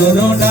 corona